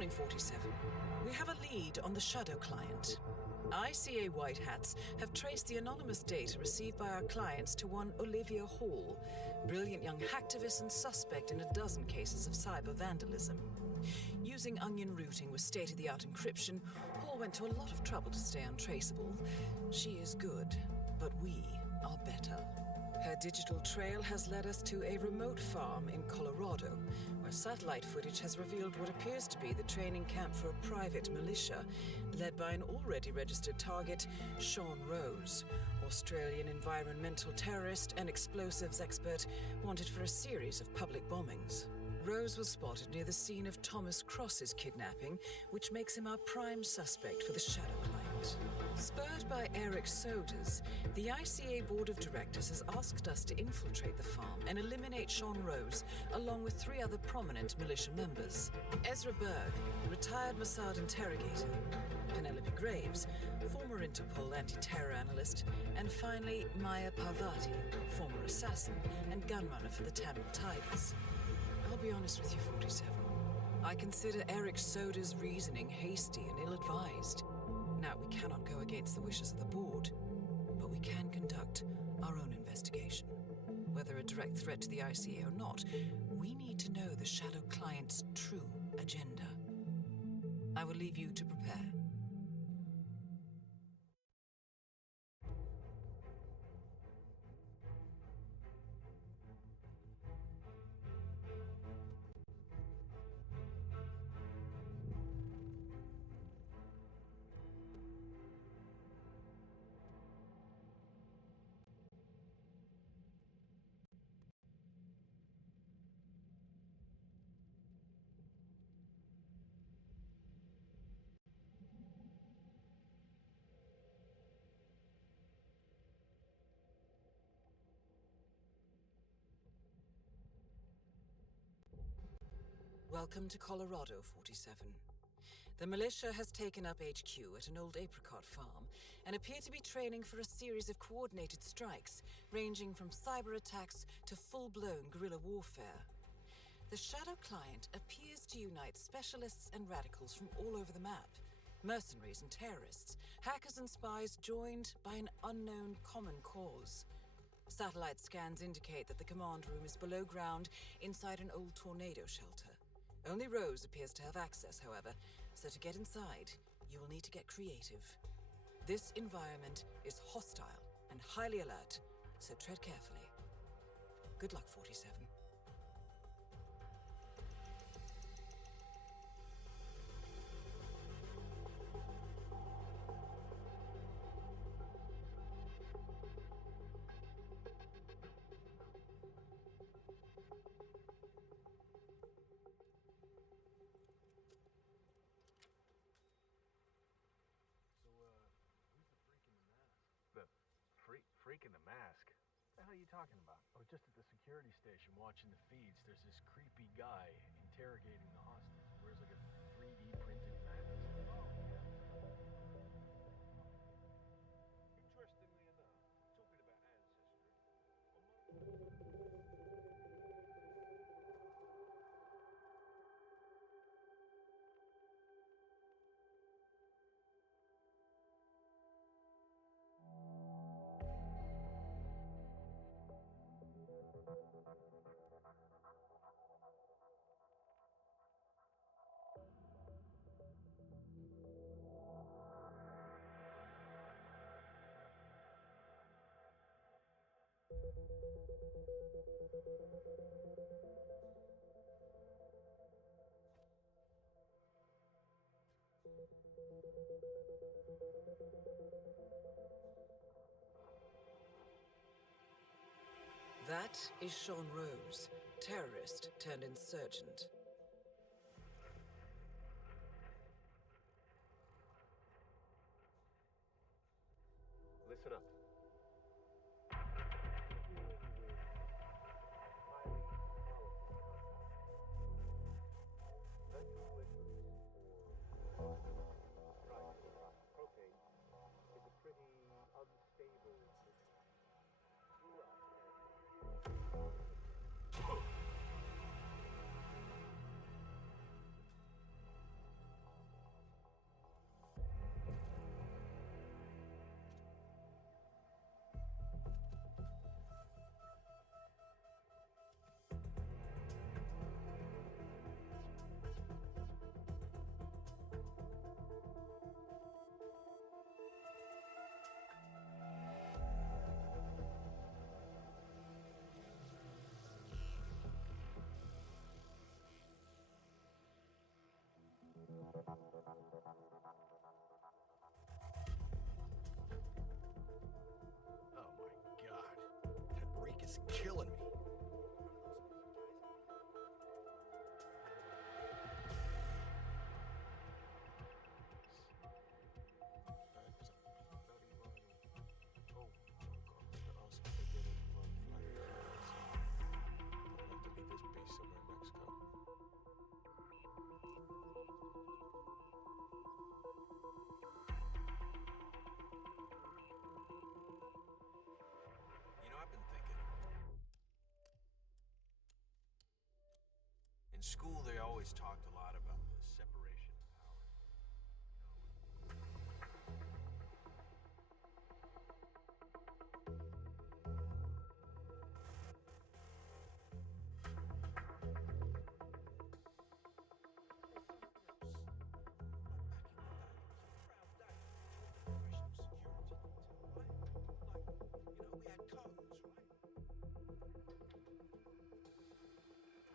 morning, 47. We have a lead on the Shadow client. ICA White Hats have traced the anonymous data received by our clients to one Olivia Hall, brilliant young hacktivist and suspect in a dozen cases of cyber vandalism. Using onion routing with state-of-the-art encryption, Hall went to a lot of trouble to stay untraceable. She is good, but we are better. Her digital trail has led us to a remote farm in Colorado, where satellite footage has revealed what appears to be the training camp for a private militia, led by an already registered target, Sean Rose, Australian environmental terrorist and explosives expert wanted for a series of public bombings. Rose was spotted near the scene of Thomas Cross's kidnapping, which makes him our prime suspect for the Shadow client. Spurred by Eric Soders, the ICA Board of Directors has asked us to infiltrate the farm and eliminate Sean Rose, along with 3 other prominent militia members. Ezra Berg, retired Mossad interrogator, Penelope Graves, former Interpol anti-terror analyst, and finally Maya Parvati, former assassin and gunrunner for the Tamil Tigers. I'll be honest with you, 47. I consider Eric Soda's reasoning hasty and ill-advised. Now, we cannot go against the wishes of the board, but we can conduct our own investigation. Whether a direct threat to the ICA or not, we need to know the Shadow client's true agenda. I will leave you to prepare. Welcome to Colorado, 47. The militia has taken up HQ at an old apricot farm and appear to be training for a series of coordinated strikes, ranging from cyber attacks to full-blown guerrilla warfare. The Shadow client appears to unite specialists and radicals from all over the map, mercenaries and terrorists, hackers and spies joined by an unknown common cause. Satellite scans indicate that the command room is below ground inside an old tornado shelter. Only Rose appears to have access, however, so to get inside, you will need to get creative. This environment is hostile and highly alert, so tread carefully. Good luck, 47. Freak in the mask? What the hell are you talking about? Oh, just at the security station watching the feeds, there's this creepy guy interrogating the hostage. He wears like a 3D printed mask. Oh, yeah. Interestingly enough, talking about ancestry, That is Sean Rose, terrorist turned insurgent. Listen up. propane is a pretty unstable It's killing me. I've been thinking. In school, they always talked a lot about the separation of powers.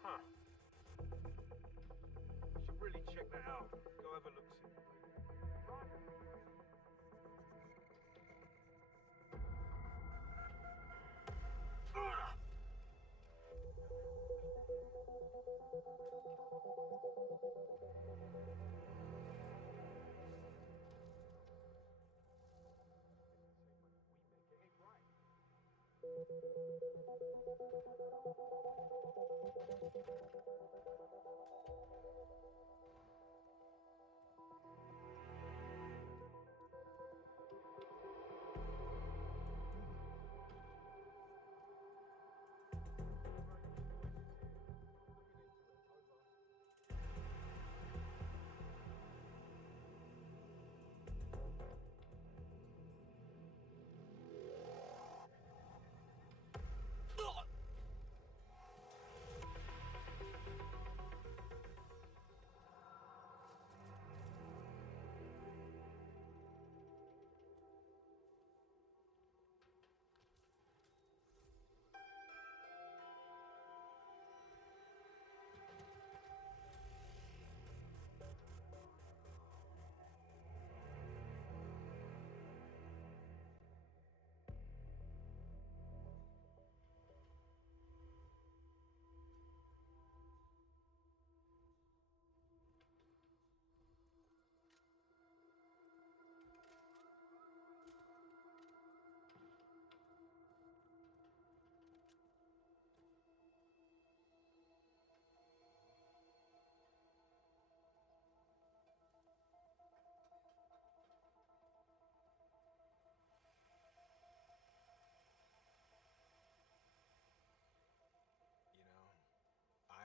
Huh. Should really check that out. Go have a look-see.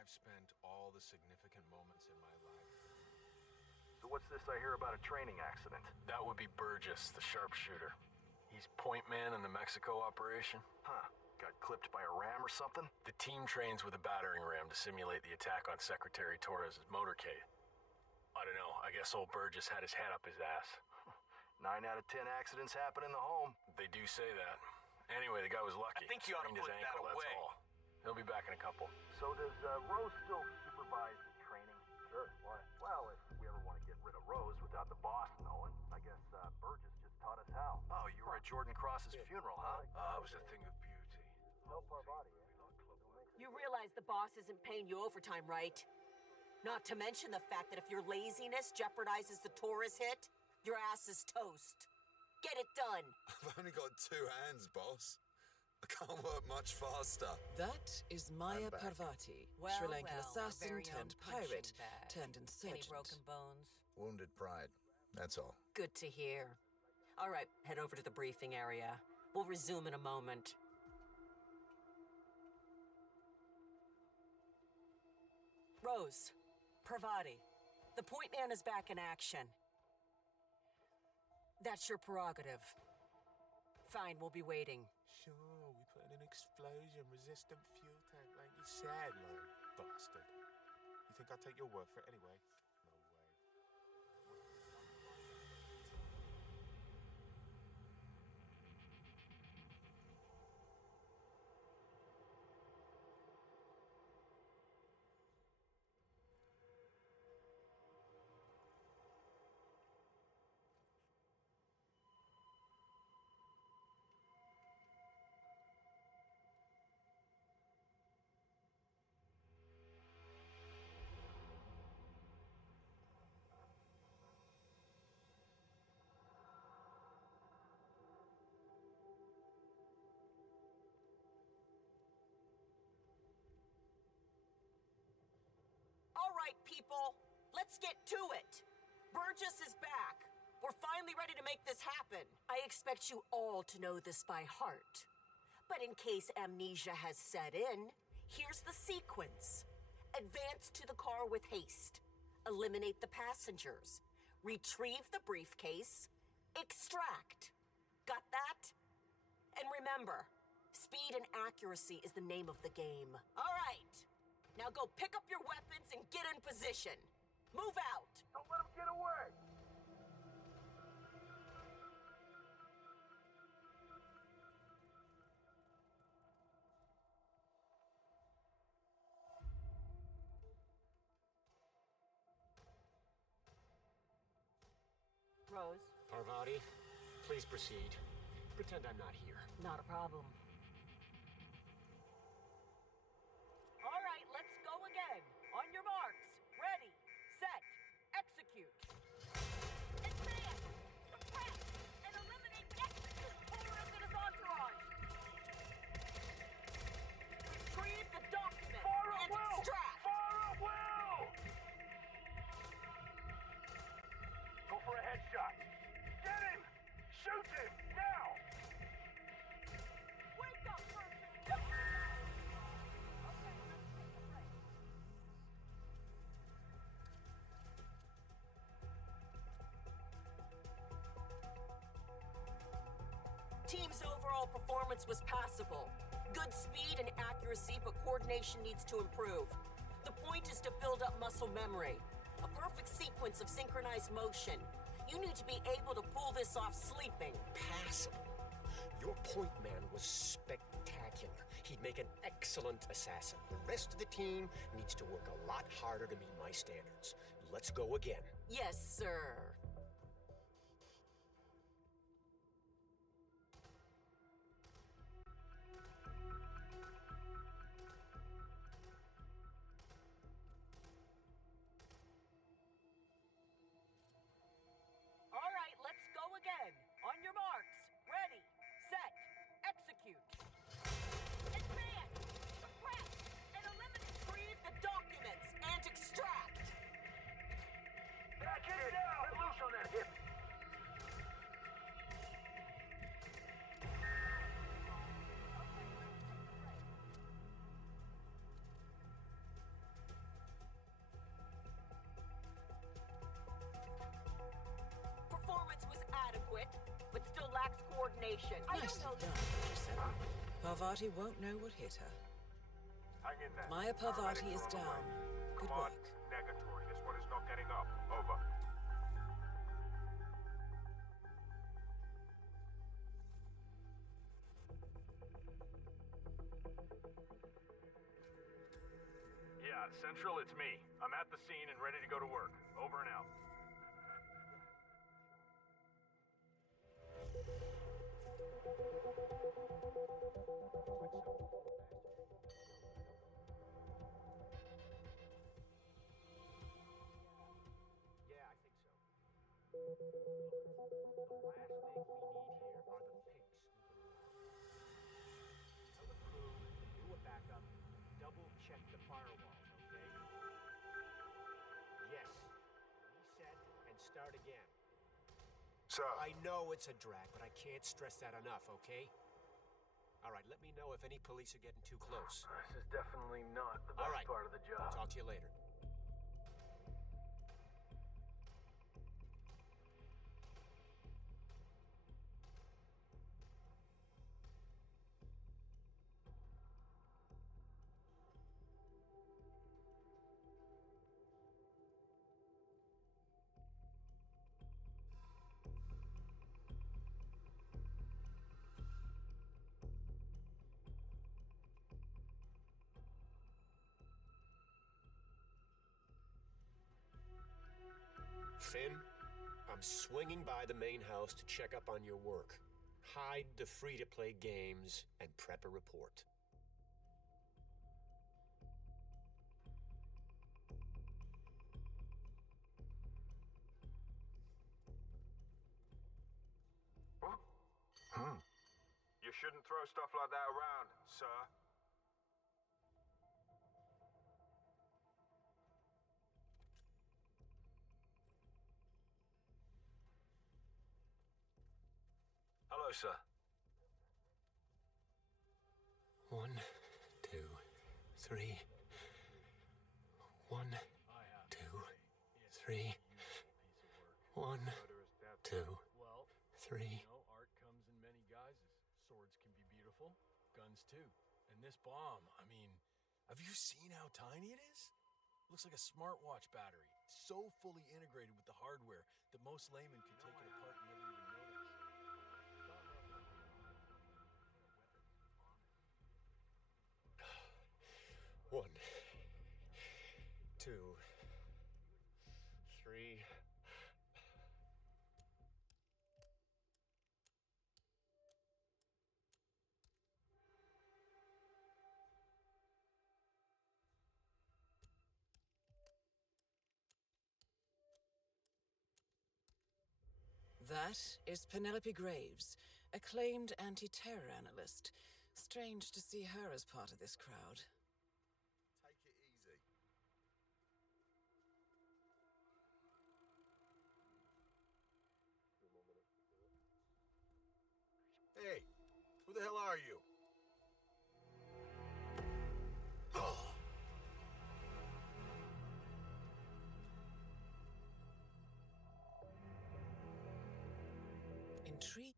I've spent all the significant moments in my life. So what's this I hear about a training accident? That would be Burgess, the sharpshooter. He's point man in the Mexico operation. Huh. Got clipped by a ram or something? The team trains with a battering ram to simulate the attack on Secretary Torres's motorcade. I don't know, I guess old Burgess had his head up his ass. 9 out of 10 accidents happen in the home. They do say that. Anyway, the guy was lucky. I think you ought to Sprained put his that ankle, away. that's all. He'll be back in a couple. So does Rose still supervise the training? Sure. Why? Well, if we ever want to get rid of Rose without the boss knowing, I guess Burgess just taught us how. Oh, you were at Jordan Cross's funeral, huh? It was a thing of beauty. Help our body. You realize the boss isn't paying you overtime, right? Not to mention the fact that if your laziness jeopardizes the Taurus hit, your ass is toast. Get it done. I've only got 2 hands, boss. I can't work much faster. That is Maya I'm back. Parvati, Well, Sri Lankan well, our assassin very own turned pirate, punching bag. turned Any insurgent. broken bones? Wounded pride. That's all. Good to hear. All right, head over to the briefing area. We'll resume in a moment. Rose, Parvati, the point man is back in action. That's your prerogative. Fine, we'll be waiting. Sure, we put in an explosion-resistant fuel tank like you said, like bastard. You think I'll take your word for it anyway? No way. people. Let's get to it. Burgess is back. We're finally ready to make this happen. I expect you all to know this by heart. But in case amnesia has set in, here's the sequence. Advance to the car with haste. Eliminate the passengers. Retrieve the briefcase. Extract. Got that? And remember, speed and accuracy is the name of the game. All right. Now go pick up your weapons and get in position. Move out. Don't let him get away! Rose, Parvati, please proceed. Pretend I'm not here. not a problem. All right, let's go again. On your marks. Ready, set, execute. Advance, suppress, and eliminate Torres and his entourage. Retrieve the document and extract. Fire at will! Go for a headshot. Get him! Shoot him! Now! Wake up, Burgess! Okay, let's take a break. Team's overall performance was passable. Good speed and accuracy, but coordination needs to improve. The point is to build up muscle memory. A perfect sequence of synchronized motion. You need to be able to pull this off sleeping. Passable. Your point man was spectacular. He'd make an excellent assassin. The rest of the team needs to work a lot harder to meet my standards. Let's go again. Yes, sir. All right, let's go again. On your marks. Ready, set, execute. Advance, suppress, and eliminate. Retrieve the documents and extract. Back it down! Let loose on that hip! Performance was adequate, but still lacks coordination. Nicely done, 47. Parvati won't know what hit her. Hang in there. Maya Parvati is Paramedics are on the down. way. Good Come on. work. Negatory. This one is not getting up. Over. Yeah, Central, it's me. I'm at the scene and ready to go to work. Over and out. Yeah, I think so. Look, the last thing we need here are the pigs snooping around. Tell the crew to do a backup, double check the firewalls, okay? Yes. Reset and start again. Sir. I know it's a drag, but I can't stress that enough, okay? All right, let me know if any police are getting too close. This is definitely not the All best right. part of the job. Talk to you later. Finn, I'm swinging by the main house to check up on your work. Hide the free-to-play games and prep a report. You shouldn't throw stuff like that around, sir. closer. 1, 2, 3. 1, 2, 3. 1, 2, Well, 3. you know, art comes in many guises. Swords can be beautiful, guns too. And this bomb, I mean, have you seen how tiny it is? Looks like a smartwatch battery. So fully integrated with the hardware that most laymen could take it apart and never even notice. 1, 2, 3. That is Penelope Graves, acclaimed anti-terror analyst. Strange to see her as part of this crowd. Take it easy. Hey, who the hell are you? Intrigue.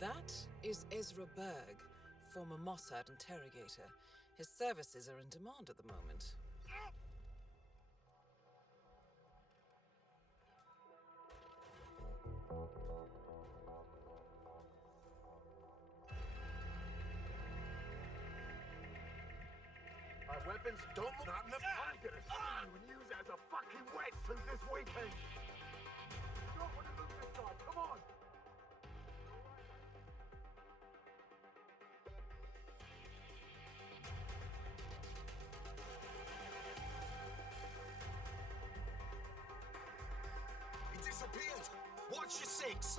That is Ezra Berg, former Mossad interrogator. His services are in demand at the moment. Our weapons don't look... Not enough. I'm gonna see you and use as a fucking wetsuit this weekend. You don't want to lose this guy. Come on. He disappeared! Watch your six!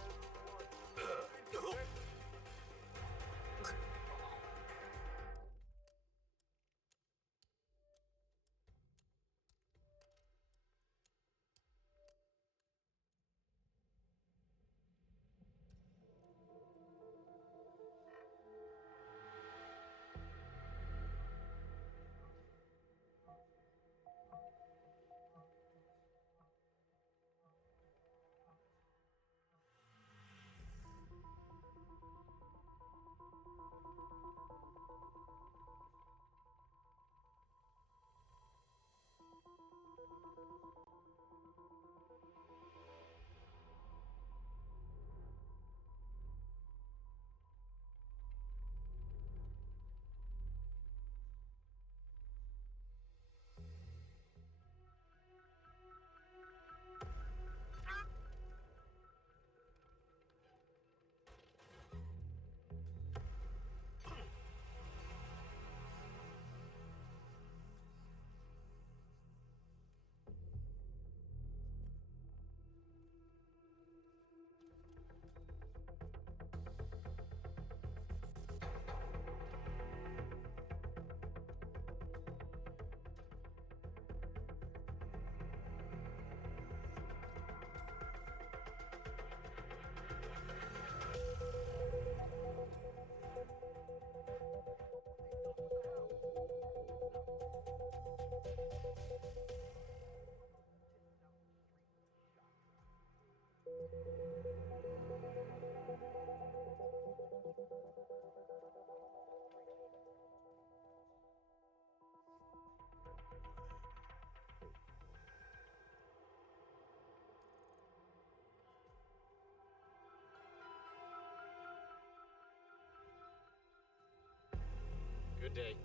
Good day.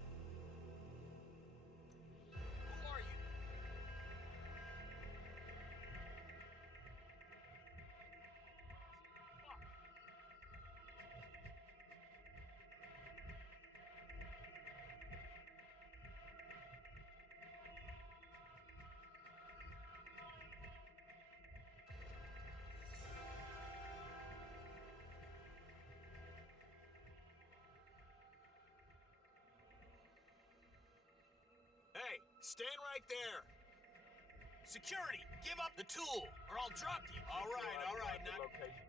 Stand right there. Security, give up the tool, or I'll drop you. All right, now. Location.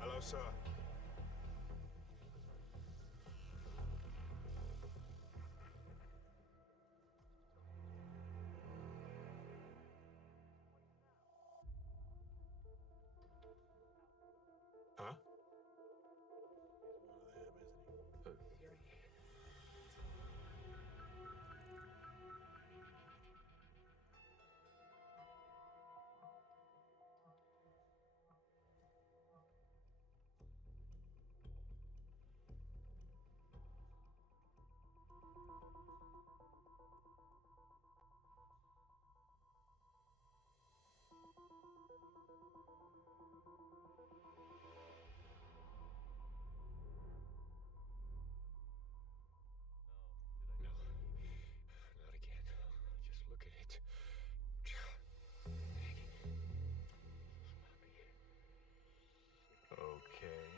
Hello, sir. Huh? No, not again. Just look at it. Okay.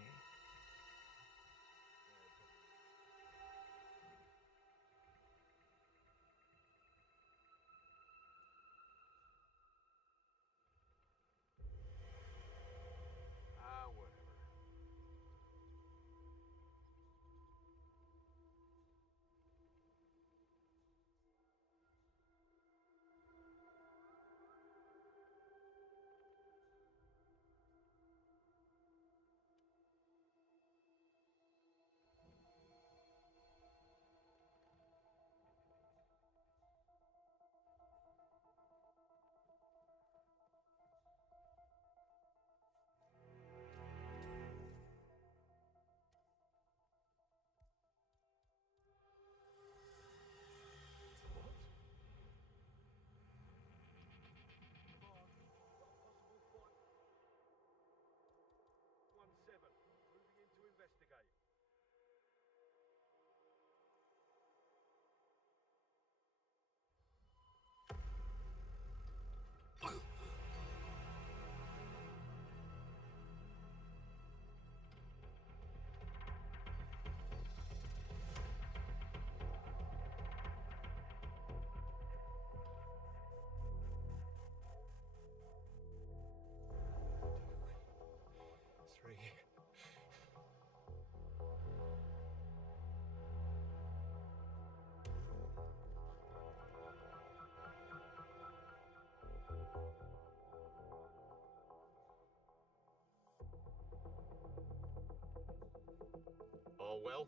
Whatever. Come on, got possible flight. 1-7, moving in to investigate. Three. All well?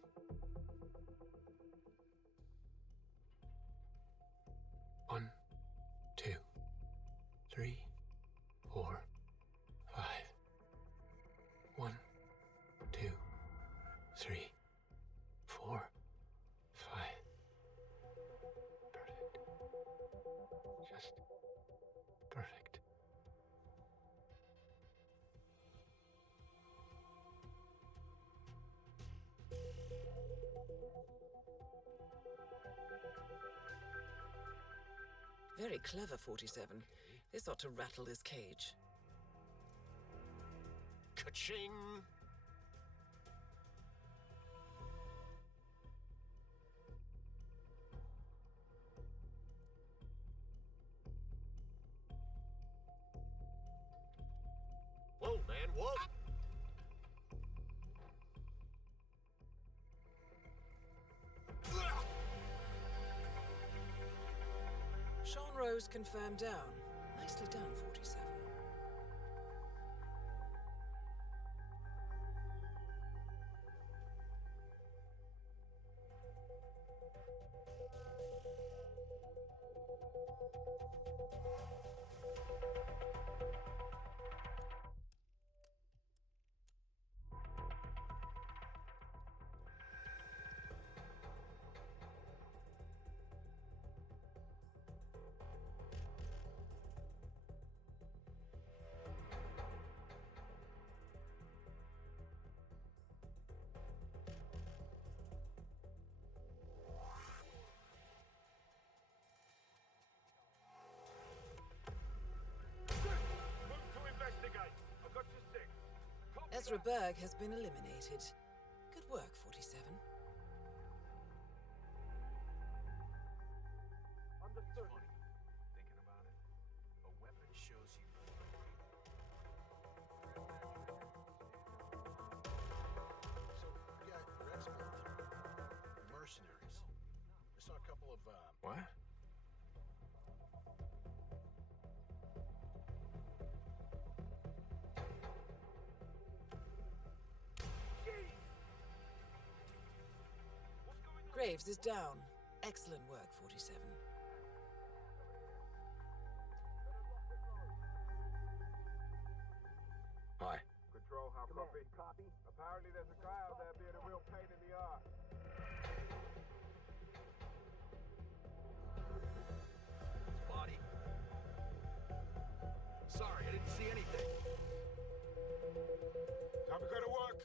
One, two, three, 4, 5. 1, 2, 3, 4, 5. Perfect. Just perfect. Very clever, 47. This ought to rattle his cage. Ka-ching! Whoa, man, whoa! Sean Rose confirmed down. Nicely done, 47. Ezra Berg has been eliminated. Good work, 47. Understood. Funny, thinking about it. A weapon shows you. So, yeah, we're ex-military. We're mercenaries. I saw a couple of, What? Graves is down. Excellent work, 47. Hi. Control, how copy? Copy. Apparently there's a guy out there being a real pain in the ass. body. Sorry, I didn't see anything. Time to go to work.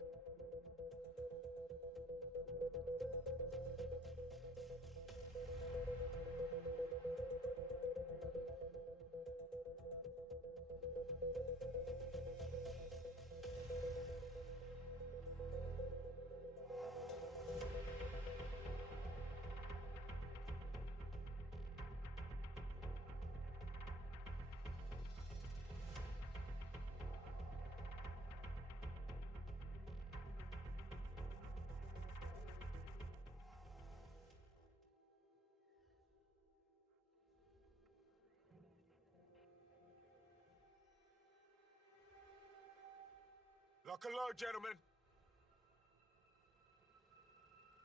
Lock and load, gentlemen.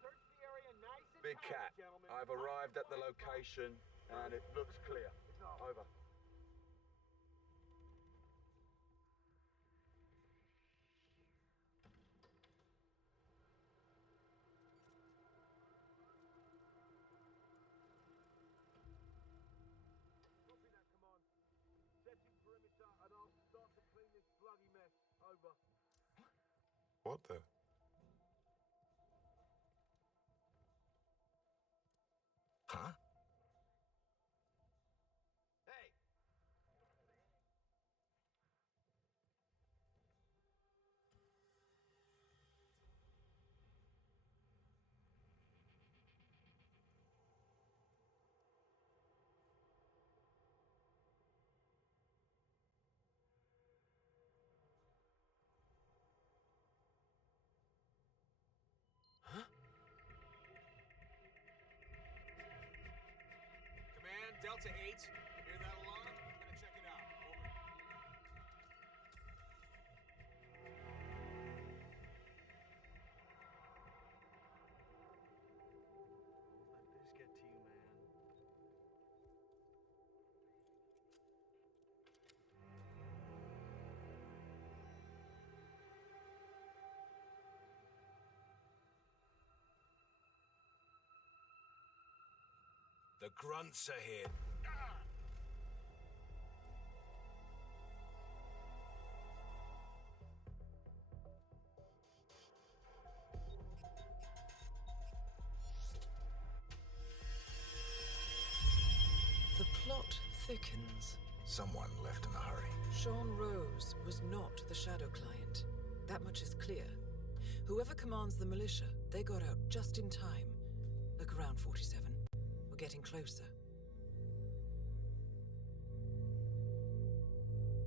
Search the area nice and Big tight, Cat, gentlemen. I've arrived at the location and it looks clear. Over. Copy that, command. Setting perimeter and I'll start to clean this bloody mess. Over. What the? Huh? Hey! Command, Delta 8. Hear that alarm? I'm gonna check it out. Over. Don't let this get to you, man. The grunts are here. The plot thickens. Someone left in a hurry. Sean Rose was not the Shadow Client. That much is clear. Whoever commands the militia, they got out just in time. Look around, 47. We're getting closer.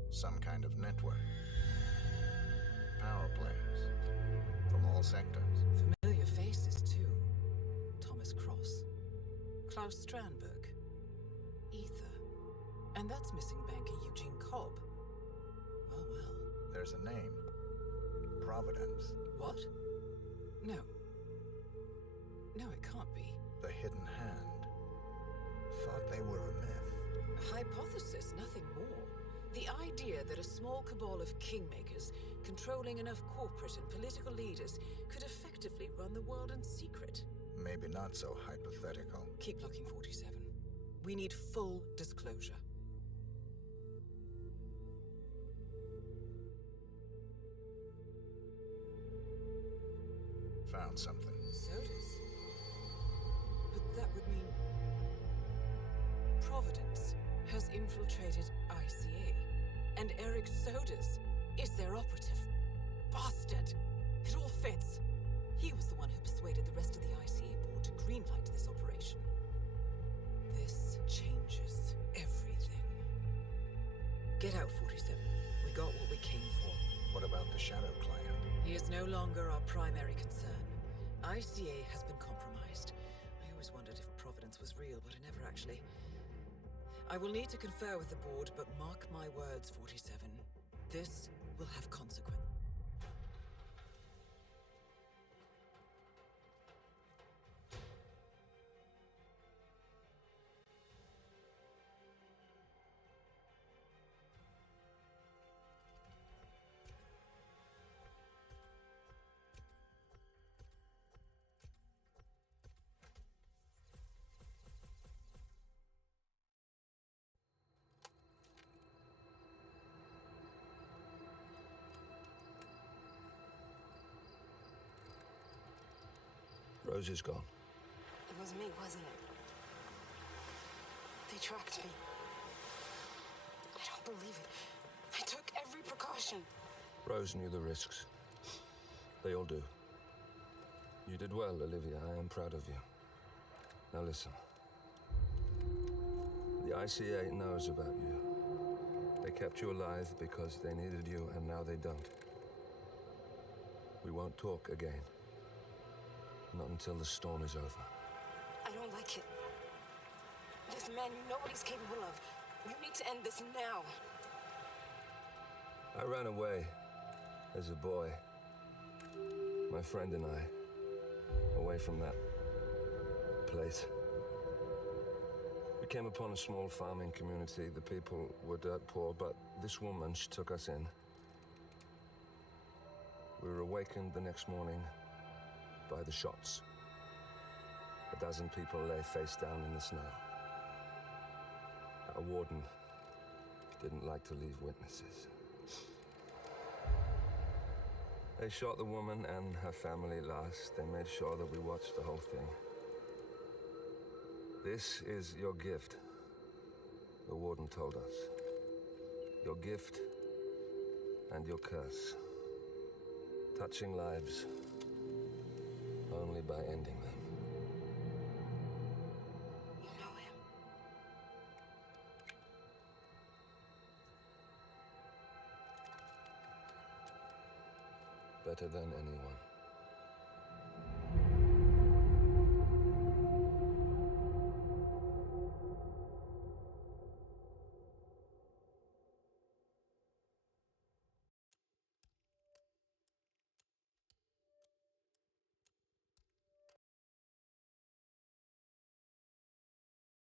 Some kind of network. Power players. From all sectors. Familiar faces, too. Thomas Cross. Klaus Strandberg. Ether. And that's missing banker Eugene Cobb. Well, well. There's a name. Providence. What? No. No, it can't be. The Hidden Hand. Thought they were a myth. A hypothesis, nothing more. The idea that a small cabal of kingmakers, controlling enough corporate and political leaders, could effectively run the world in secret. Maybe not so hypothetical. Keep looking, 47. We need full disclosure. Found something. Sodas? But that would mean Providence has infiltrated ICA. And Eric Sodas is their operative. Bastard! It all fits. He was the one who persuaded the rest of the ICA board to greenlight this operation. This changes everything. Get out, 47. We got what we came for. What about the Shadow Client? He is no longer our primary concern. ICA has been compromised. I always wondered if Providence was real, but I never actually... I will need to confer with the board, but mark my words, 47. This will have consequence. Rose is gone. It was me, wasn't it? They tracked me. I don't believe it. I took every precaution. Rose knew the risks. They all do. You did well, Olivia. I am proud of you. Now listen. The ICA knows about you. They kept you alive because they needed you, and now they don't. We won't talk again. Not until the storm is over. I don't like it. This man, you know what he's capable of. You need to end this now. I ran away as a boy. My friend and I, away from that place. We came upon a small farming community. The people were dirt poor, but this woman, she took us in. We were awakened the next morning by the shots. A dozen people lay face down in the snow. Our warden didn't like to leave witnesses. They shot the woman and her family last. They made sure that we watched the whole thing. This is your gift, the warden told us. Your gift and your curse. Touching lives only by ending them. You know him. Better than anyone.